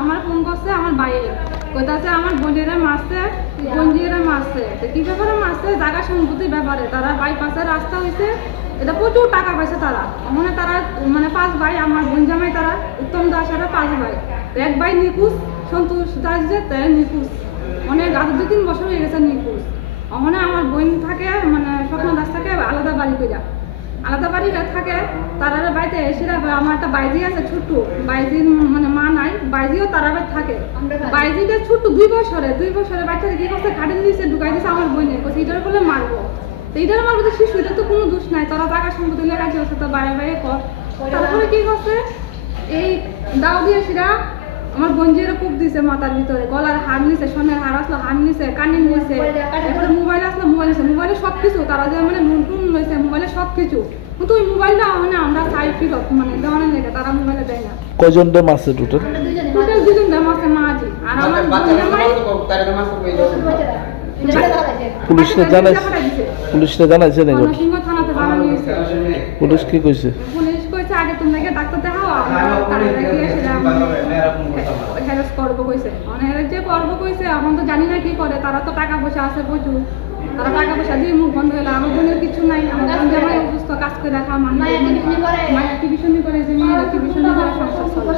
আমার ফোন করছে আমার বাইরে কইতাছে আমার বোনেরা মারছে, বোনজিরা মারছে। তো কি ব্যাপারে মারছে? জায়গা সম্পত্তির ব্যাপারে। তারা বাইপাসের রাস্তা হয়েছে, এটা প্রচুর টাকা পাইছে তারা। মানে তারা মানে 5 ভাই, আমার বোন জামাই তারা উত্তম দাস আর 5 ভাই। এক ভাই নিখোঁজ, সন্তোষ দাস যে নিখোঁজ, অনেক আজ 2-3 বছর হয়ে গেছে নিখোঁজ। মানে আমার বোন থাকে মানে স্বপ্ন দাস থাকে আলাদা বাড়ি কইরা, আলাদা বাড়ি থাকে। তারা বাড়িতে এসে আমার একটা বাইজি আছে ছোট্ট, বাইজির মানে মা নাই, বাইজিও তারা বাড়ি থাকে। বাইজিটা ছোট্ট 2 বছরে বাচ্চারা কি করছে কাঠের নিচে ঢুকাই দিচ্ছে আমার বোনে, কইছে এটার বলে মারবো। তো এটার মারবো তো শিশু, এটা তো কোনো দোষ নাই, তারা টাকা সম্পত্তি লেখা আছে তো বাইরে কর। তারপরে কি করছে এই দাও দিয়ে সেটা আমার গঞ্জিরা কূপ দিছে মাথার ভিতরে, গলার হার নিছে, সোনার হার আসলো হার নিছে, কানের নিছে, এরপরে মোবাইল আসলো মোবাইল নিছে, মোবাইলে সব কিছু তারা যে মানে নুন লইছে মোবাইলে সব কিছু। কিন্তু ওই মোবাইলটা মানে আমরা চাই ফিরত মানে দেওয়ানের লেগে তারা মোবাইলে দেয় না। কয়জন রে মারছে টোটাল? টোটাল 2 জন দাম আছে মাঝি আর আমার পুলিশে জানাইছে নাকি? সিংহ থানাতে জানানো হয়েছে। পুলিশ কি কইছে? পুলিশ কইছে আগে তোমরা গিয়ে ডাক্তার দেখাও, তারপরে গিয়ে সেটা হ্যারাস করবো কইছে। হ্যারাস যে করবো কইছে, এখন তো জানি না কি করে। তারা তো টাকা পয়সা আছে প্রচুর, তারা টাকা পয়সা দিয়ে মুখ বন্ধ হলো। আমার বোনের কিছু নাই, আমার বোন জামাই অসুস্থ, কাজ করে দেখা মানুষ মায়ের টিভিশনি করে, যে মেয়েরা টিভিশনি করে সংসার চলে।